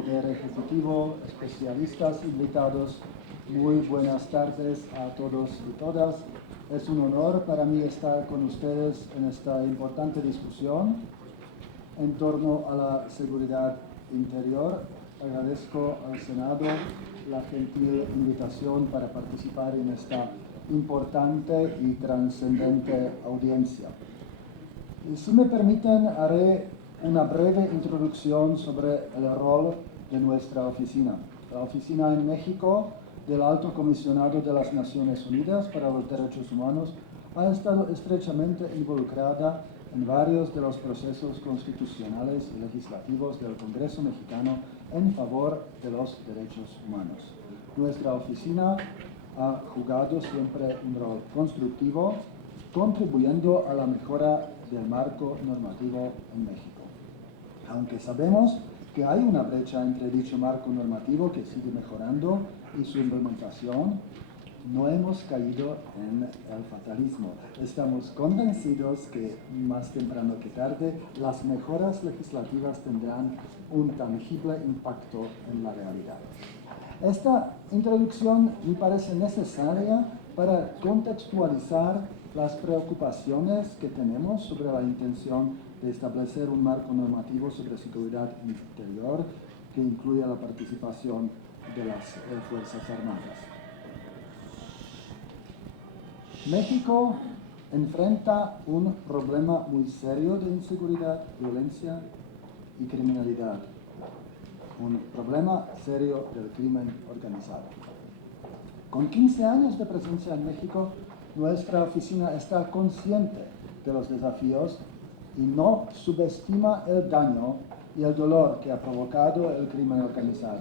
Poder Ejecutivo, especialistas invitados, muy buenas tardes a todos y todas. Es un honor para mí estar con ustedes en esta importante discusión en torno a la seguridad interior. Agradezco al Senado la gentil invitación para participar en esta importante y trascendente audiencia. Y si me permiten, haré una breve introducción sobre el rol de nuestra oficina. La oficina en México del Alto Comisionado de las Naciones Unidas para los Derechos Humanos ha estado estrechamente involucrada en varios de los procesos constitucionales y legislativos del Congreso mexicano en favor de los derechos humanos. Nuestra oficina ha jugado siempre un rol constructivo, contribuyendo a la mejora del marco normativo en México. Aunque sabemos que hay una brecha entre dicho marco normativo que sigue mejorando y su implementación, no hemos caído en el fatalismo. Estamos convencidos que más temprano que tarde las mejoras legislativas tendrán un tangible impacto en la realidad. Esta introducción me parece necesaria para contextualizar las preocupaciones que tenemos sobre la intención de establecer un marco normativo sobre seguridad interior que incluya la participación de las Fuerzas Armadas. México enfrenta un problema muy serio de inseguridad, violencia y criminalidad. Un problema serio del crimen organizado. Con 15 años de presencia en México, nuestra oficina está consciente de los desafíos y no subestima el daño y el dolor que ha provocado el crimen organizado.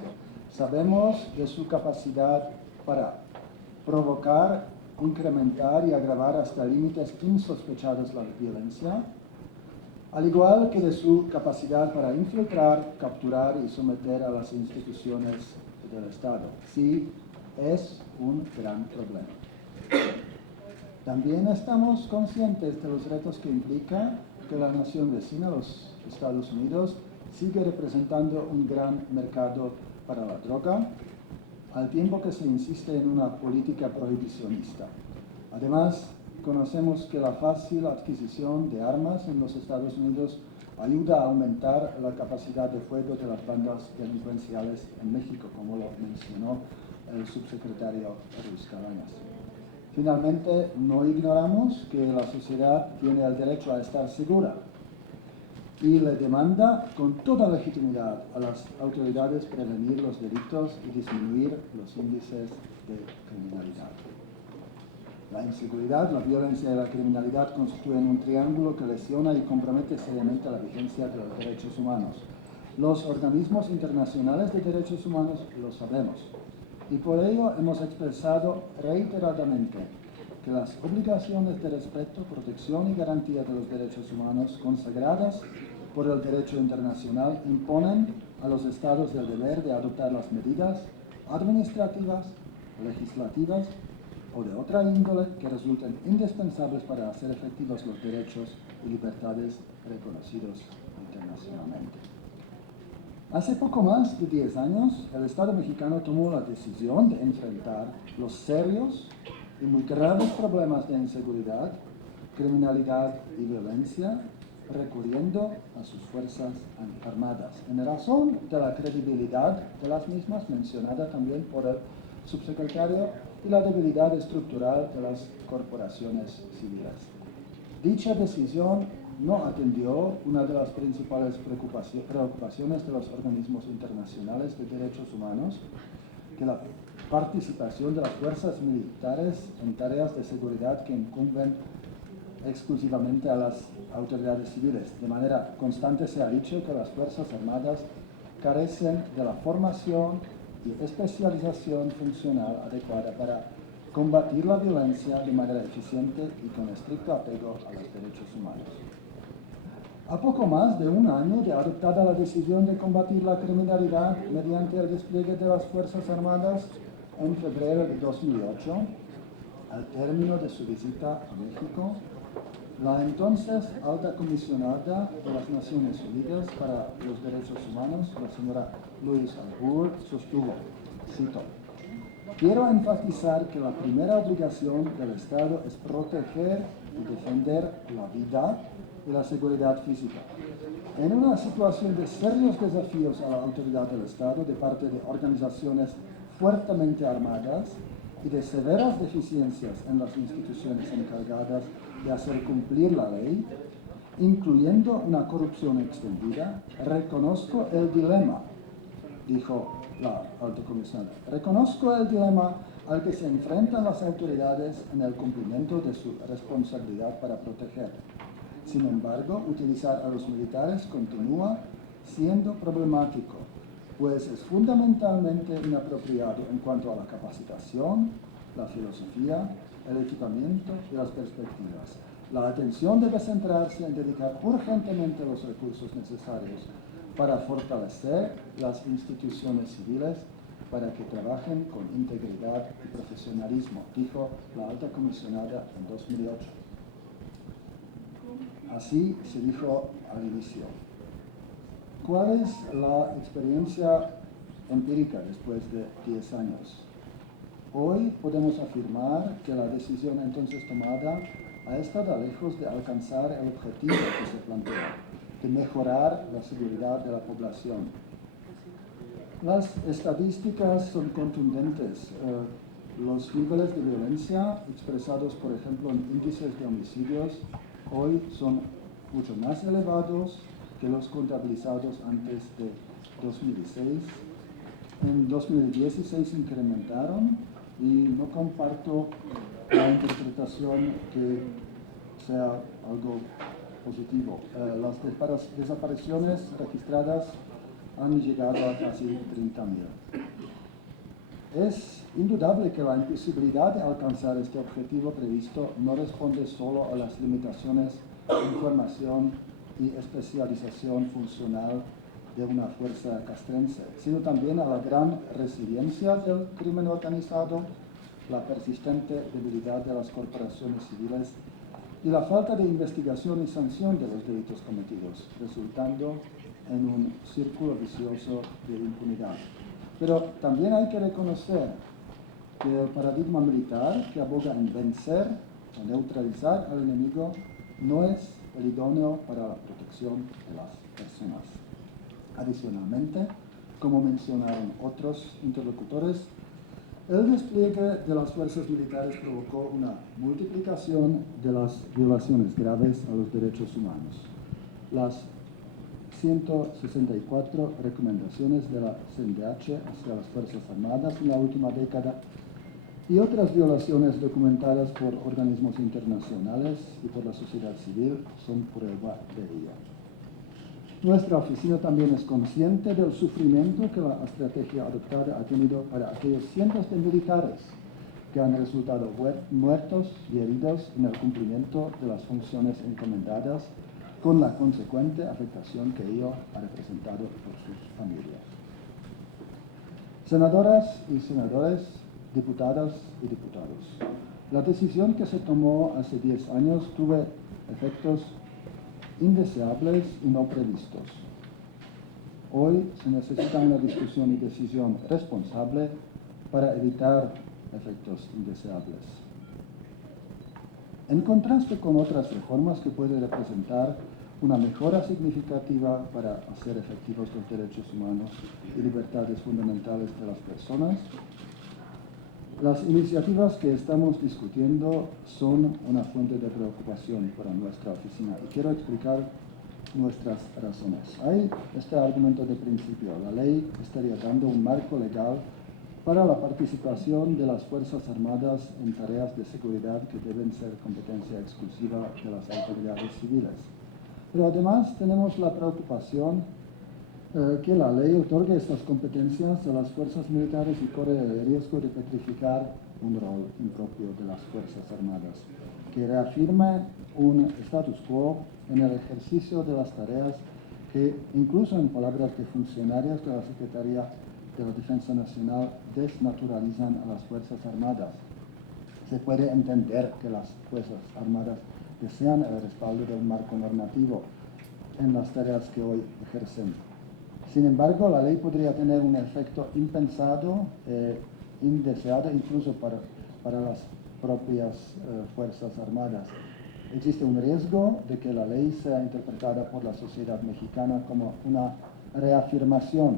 Sabemos de su capacidad para provocar, incrementar y agravar hasta límites insospechados la violencia, al igual que de su capacidad para infiltrar, capturar y someter a las instituciones del Estado. Sí, es un gran problema. También estamos conscientes de los retos que implica que la nación vecina, los Estados Unidos, sigue representando un gran mercado para la droga, al tiempo que se insiste en una política prohibicionista. Además, conocemos que la fácil adquisición de armas en los Estados Unidos ayuda a aumentar la capacidad de fuego de las bandas delincuenciales en México, como lo mencionó el subsecretario Ruiz Cabañas. Finalmente, no ignoramos que la sociedad tiene el derecho a estar segura y le demanda con toda legitimidad a las autoridades prevenir los delitos y disminuir los índices de criminalidad. La inseguridad, la violencia y la criminalidad constituyen un triángulo que lesiona y compromete seriamente la vigencia de los derechos humanos. Los organismos internacionales de derechos humanos lo sabemos y por ello hemos expresado reiteradamente que las obligaciones de respeto, protección y garantía de los derechos humanos consagradas por el derecho internacional imponen a los estados el deber de adoptar las medidas administrativas, legislativas o de otra índole que resulten indispensables para hacer efectivos los derechos y libertades reconocidos internacionalmente. Hace poco más de 10 años, el Estado mexicano tomó la decisión de enfrentar los serios y muy graves problemas de inseguridad, criminalidad y violencia, recurriendo a sus fuerzas armadas, en razón de la credibilidad de las mismas, mencionada también por el subsecretario, y la debilidad estructural de las corporaciones civiles. Dicha decisión no atendió una de las principales preocupaciones de los organismos internacionales de derechos humanos, que la participación de las fuerzas militares en tareas de seguridad que incumben exclusivamente a las autoridades civiles. De manera constante se ha dicho que las Fuerzas Armadas carecen de la formación y especialización funcional adecuada para combatir la violencia de manera eficiente y con estricto apego a los derechos humanos. A poco más de un año de adoptada la decisión de combatir la criminalidad mediante el despliegue de las Fuerzas Armadas en febrero de 2008, al término de su visita a México, La entonces alta comisionada de las Naciones Unidas para los Derechos Humanos, la señora Louise Arbour, sostuvo, cito, quiero enfatizar que la primera obligación del Estado es proteger y defender la vida y la seguridad física. En una situación de serios desafíos a la autoridad del Estado de parte de organizaciones fuertemente armadas y de severas deficiencias en las instituciones encargadas de hacer cumplir la ley, incluyendo una corrupción extendida, reconozco el dilema, dijo la alta comisionada. Reconozco el dilema al que se enfrentan las autoridades en el cumplimiento de su responsabilidad para proteger. Sin embargo, utilizar a los militares continúa siendo problemático, pues es fundamentalmente inapropiado en cuanto a la capacitación, la filosofía, el equipamiento y las perspectivas. La atención debe centrarse en dedicar urgentemente los recursos necesarios para fortalecer las instituciones civiles para que trabajen con integridad y profesionalismo, dijo la alta comisionada en 2008. Así se dijo al inicio. ¿Cuál es la experiencia empírica después de 10 años? Hoy podemos afirmar que la decisión entonces tomada ha estado lejos de alcanzar el objetivo que se planteó, de mejorar la seguridad de la población. Las estadísticas son contundentes. Los niveles de violencia expresados, por ejemplo, en índices de homicidios, hoy son mucho más elevados que los contabilizados antes de 2006. En 2016 incrementaron y no comparto la interpretación que sea algo positivo. Las desapariciones registradas han llegado a casi 30.000. Es indudable que la imposibilidad de alcanzar este objetivo previsto no responde solo a las limitaciones de información y especialización funcional de una fuerza castrense, sino también a la gran resiliencia del crimen organizado, la persistente debilidad de las corporaciones civiles y la falta de investigación y sanción de los delitos cometidos, resultando en un círculo vicioso de impunidad. Pero también hay que reconocer que el paradigma militar que aboga en vencer o neutralizar al enemigo no es el idóneo para la protección de las personas. Adicionalmente, como mencionaron otros interlocutores, el despliegue de las fuerzas militares provocó una multiplicación de las violaciones graves a los derechos humanos. Las 164 recomendaciones de la CNDH hacia las Fuerzas Armadas en la última década y otras violaciones documentadas por organismos internacionales y por la sociedad civil son prueba de ello. Nuestra oficina también es consciente del sufrimiento que la estrategia adoptada ha tenido para aquellos cientos de militares que han resultado muertos y heridos en el cumplimiento de las funciones encomendadas, con la consecuente afectación que ello ha representado por sus familias. Senadoras y senadores, diputadas y diputados, la decisión que se tomó hace 10 años tuvo efectos indeseables y no previstos. Hoy se necesita una discusión y decisión responsable para evitar efectos indeseables. En contraste con otras reformas que pueden representar una mejora significativa para hacer efectivos los derechos humanos y libertades fundamentales de las personas, las iniciativas que estamos discutiendo son una fuente de preocupación para nuestra oficina y quiero explicar nuestras razones. Hay este argumento de principio. La ley estaría dando un marco legal para la participación de las Fuerzas Armadas en tareas de seguridad que deben ser competencia exclusiva de las autoridades civiles. Pero además tenemos la preocupación que la ley otorgue estas competencias a las fuerzas militares y corre el riesgo de petrificar un rol impropio de las Fuerzas Armadas, que reafirme un status quo en el ejercicio de las tareas que, incluso en palabras de funcionarios de la Secretaría de la Defensa Nacional, desnaturalizan a las Fuerzas Armadas. Se puede entender que las Fuerzas Armadas desean el respaldo de un marco normativo en las tareas que hoy ejercen. Sin embargo, la ley podría tener un efecto impensado e indeseado incluso para las propias Fuerzas Armadas. Existe un riesgo de que la ley sea interpretada por la sociedad mexicana como una reafirmación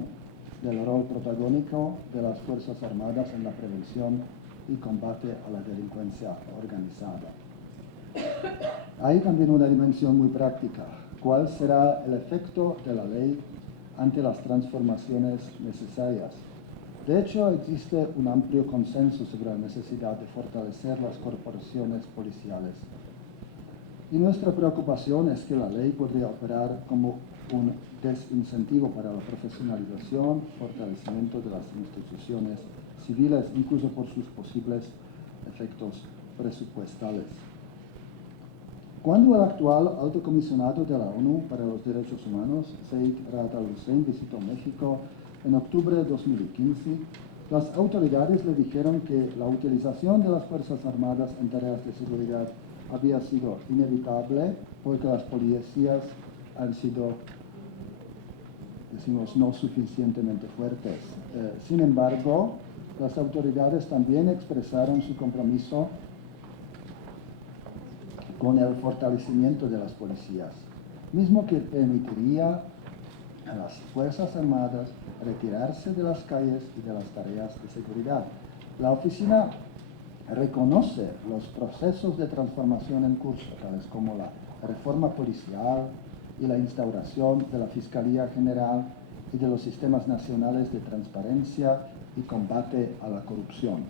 del rol protagónico de las Fuerzas Armadas en la prevención y combate a la delincuencia organizada. Hay también una dimensión muy práctica. ¿Cuál será el efecto de la ley ante las transformaciones necesarias? De hecho, existe un amplio consenso sobre la necesidad de fortalecer las corporaciones policiales. Y nuestra preocupación es que la ley podría operar como un desincentivo para la profesionalización, fortalecimiento de las instituciones civiles, incluso por sus posibles efectos presupuestales. Cuando el actual Alto Comisionado de la ONU para los Derechos Humanos, Zeid Ra'ad al-Hussein, visitó México en octubre de 2015, las autoridades le dijeron que la utilización de las Fuerzas Armadas en tareas de seguridad había sido inevitable porque las policías han sido, decimos, no suficientemente fuertes. Sin embargo, las autoridades también expresaron su compromiso con el fortalecimiento de las policías, mismo que permitiría a las Fuerzas Armadas retirarse de las calles y de las tareas de seguridad. La oficina reconoce los procesos de transformación en curso, tales como la reforma policial y la instauración de la Fiscalía General y de los sistemas nacionales de transparencia y combate a la corrupción.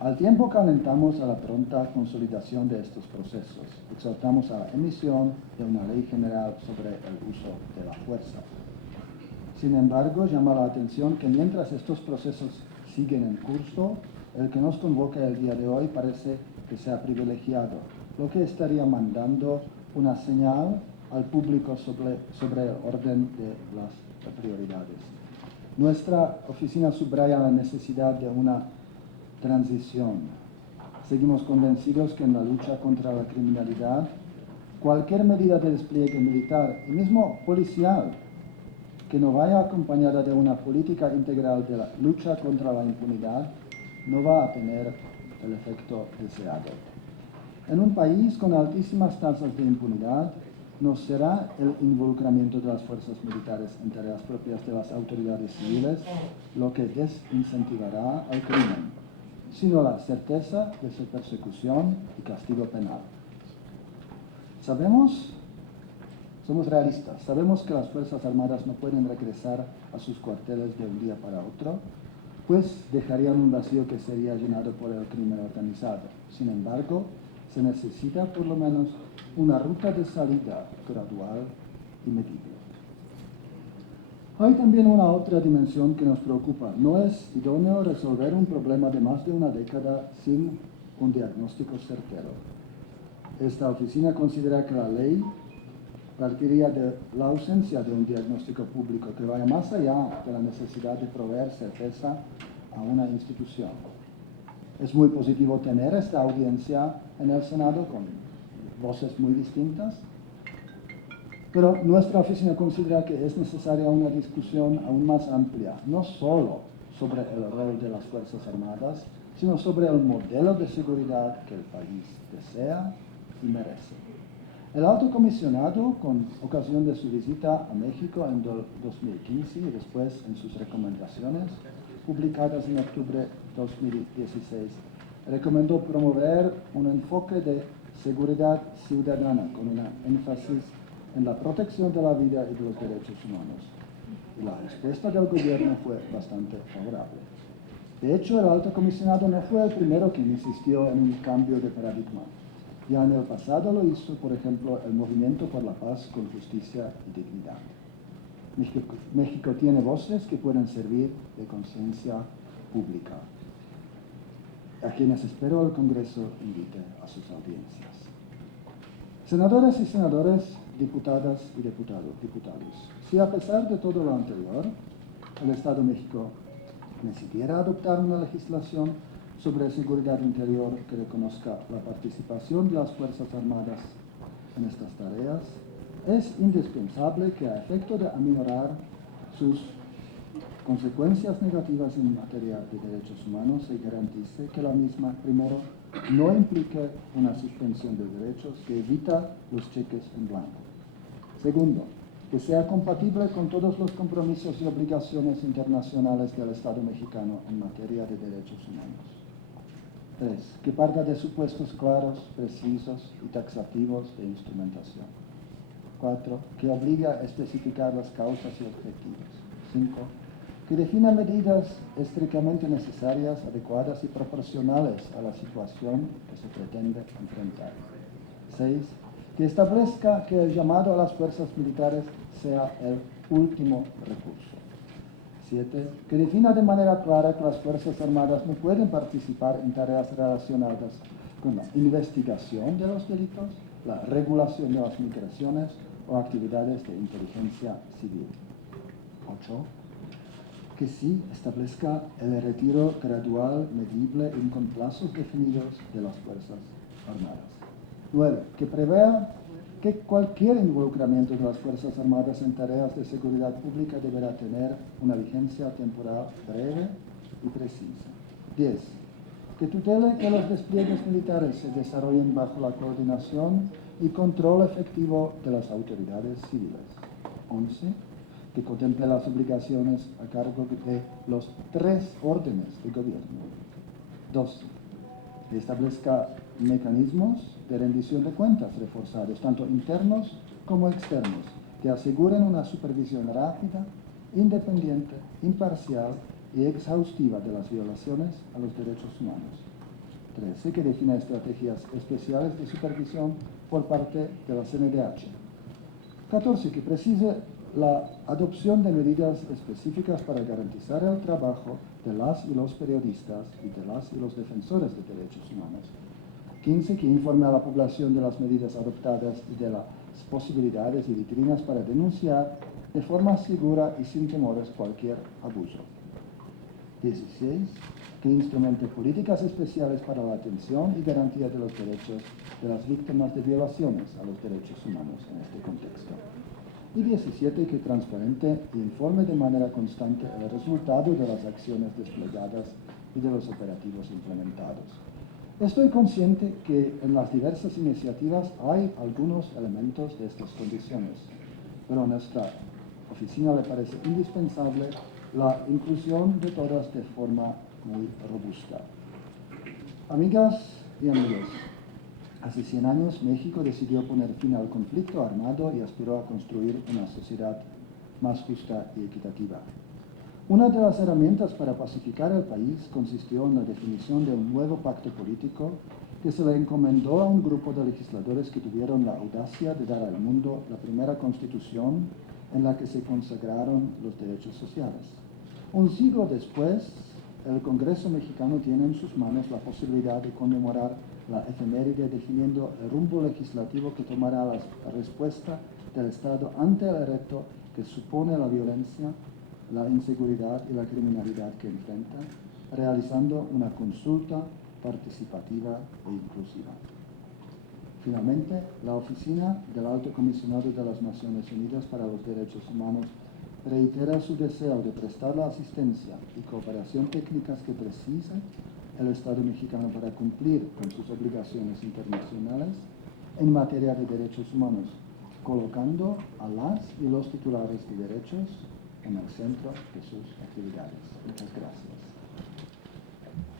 Al tiempo que alentamos a la pronta consolidación de estos procesos, exhortamos a la emisión de una ley general sobre el uso de la fuerza. Sin embargo, llama la atención que mientras estos procesos siguen en curso, el que nos convoca el día de hoy parece que sea privilegiado, lo que estaría mandando una señal al público sobre el orden de las prioridades. Nuestra oficina subraya la necesidad de una transición. Seguimos convencidos que en la lucha contra la criminalidad, cualquier medida de despliegue militar y mismo policial que no vaya acompañada de una política integral de la lucha contra la impunidad no va a tener el efecto deseado. En un país con altísimas tasas de impunidad, no será el involucramiento de las fuerzas militares en tareas propias de las autoridades civiles lo que desincentivará al crimen, sino la certeza de su persecución y castigo penal. Somos realistas, sabemos que las Fuerzas Armadas no pueden regresar a sus cuarteles de un día para otro, pues dejarían un vacío que sería llenado por el crimen organizado. Sin embargo, se necesita por lo menos una ruta de salida gradual y medible. Hay también una otra dimensión que nos preocupa. No es idóneo resolver un problema de más de una década sin un diagnóstico certero. Esta oficina considera que la ley partiría de la ausencia de un diagnóstico público que vaya más allá de la necesidad de proveer certeza a una institución. Es muy positivo tener esta audiencia en el Senado con voces muy distintas, pero nuestra oficina considera que es necesaria una discusión aún más amplia, no solo sobre el rol de las Fuerzas Armadas, sino sobre el modelo de seguridad que el país desea y merece. El Alto Comisionado, con ocasión de su visita a México en 2015 y después en sus recomendaciones publicadas en octubre de 2016, recomendó promover un enfoque de seguridad ciudadana con un énfasis en la protección de la vida y de los derechos humanos. Y la respuesta del gobierno fue bastante favorable. De hecho, el Alto Comisionado no fue el primero que insistió en un cambio de paradigma. Ya en el pasado lo hizo, por ejemplo, el Movimiento por la Paz con Justicia y Dignidad. México tiene voces que pueden servir de conciencia pública, a quienes espero el Congreso invite a sus audiencias. Senadores y senadoras, diputadas y diputados, si a pesar de todo lo anterior, el Estado de México decidiera adoptar una legislación sobre seguridad interior que reconozca la participación de las Fuerzas Armadas en estas tareas, es indispensable que a efecto de aminorar sus consecuencias negativas en materia de derechos humanos se garantice que la misma, primero, no implique una suspensión de derechos que evita los cheques en blanco. Segundo, que sea compatible con todos los compromisos y obligaciones internacionales del Estado mexicano en materia de derechos humanos. 3. Que parta de supuestos claros, precisos y taxativos de instrumentación. 4. Que obliga a especificar las causas y objetivos. 5. Que defina medidas estrictamente necesarias, adecuadas y proporcionales a la situación que se pretende enfrentar. 6. Que establezca que el llamado a las fuerzas militares sea el último recurso. 7. Que defina de manera clara que las Fuerzas Armadas no pueden participar en tareas relacionadas con la investigación de los delitos, la regulación de las migraciones o actividades de inteligencia civil. 8. Que sí establezca el retiro gradual, medible y con plazos definidos de las Fuerzas Armadas. 9. Que prevea que cualquier involucramiento de las Fuerzas Armadas en tareas de seguridad pública deberá tener una vigencia temporal breve y precisa. 10. Que tutele que los despliegues militares se desarrollen bajo la coordinación y control efectivo de las autoridades civiles. 11. Que contemple las obligaciones a cargo de los 3 órdenes de gobierno. 12. Que establezca mecanismos de rendición de cuentas reforzados, tanto internos como externos, que aseguren una supervisión rápida, independiente, imparcial y exhaustiva de las violaciones a los derechos humanos. 13. Que defina estrategias especiales de supervisión por parte de la CNDH. 14. Que precise la adopción de medidas específicas para garantizar el trabajo de las y los periodistas y de las y los defensores de derechos humanos. 15. Que informe a la población de las medidas adoptadas y de las posibilidades y vitrinas para denunciar de forma segura y sin temores cualquier abuso. 16. Que instrumente políticas especiales para la atención y garantía de los derechos de las víctimas de violaciones a los derechos humanos en este contexto. Y 17. Que transparente e informe de manera constante el resultado de las acciones desplegadas y de los operativos implementados. Estoy consciente que en las diversas iniciativas hay algunos elementos de estas condiciones, pero a nuestra oficina le parece indispensable la inclusión de todas de forma muy robusta. Amigas y amigos, hace 100 años México decidió poner fin al conflicto armado y aspiró a construir una sociedad más justa y equitativa. Una de las herramientas para pacificar el país consistió en la definición de un nuevo pacto político que se le encomendó a un grupo de legisladores que tuvieron la audacia de dar al mundo la primera constitución en la que se consagraron los derechos sociales. Un siglo después, el Congreso mexicano tiene en sus manos la posibilidad de conmemorar la efeméride definiendo el rumbo legislativo que tomará la respuesta del Estado ante el reto que supone la violencia, la inseguridad y la criminalidad que enfrenta, realizando una consulta participativa e inclusiva. Finalmente, la Oficina del Alto Comisionado de las Naciones Unidas para los Derechos Humanos reitera su deseo de prestar la asistencia y cooperación técnicas que precise el Estado mexicano para cumplir con sus obligaciones internacionales en materia de derechos humanos, colocando a las y los titulares de derechos en el centro de sus actividades. Muchas gracias.